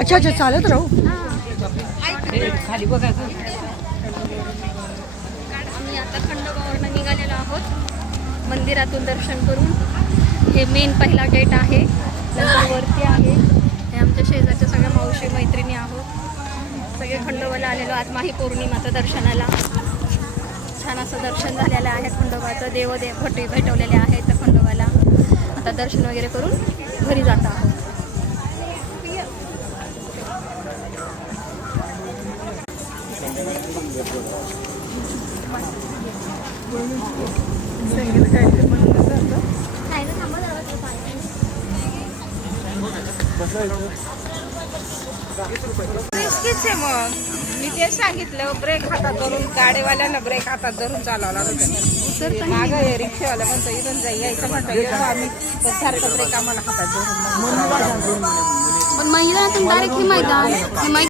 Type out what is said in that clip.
अच्छा अच्छा, चालत राहू. खाली बघायचं. आम्ही आता खंडोबावरनं निघालेलो आहोत मंदिरातून दर्शन करून. हे मेन पहिला गेट आहे, नंतर वरती आहे. हे आमच्या शेजारच्या सगळ्या मावशी मैत्रिणी आहोत. सगळे खंडोबाला आलेलो. आज माही पौर्णिमाचं दर्शनाला छान असं दर्शन झालेलं आहे. खंडोबाचं देवदेव भेटवलेले आहेत खंडोबाला. आता दर्शन वगैरे करून घरी जात आहोत. रिस्कीच आहे मग. मी तेच सांगितलं, ब्रेक हातात धरून गाडीवाल्याला ब्रेक हातात धरून चालवला होता. मागं हे रिक्षावाला म्हणतो इथून जाई यायचं म्हणतो येतो आम्ही, पण सारखं ब्रेक आम्हाला हातात धरून. पण महिला डायरेक्ट हे मैदान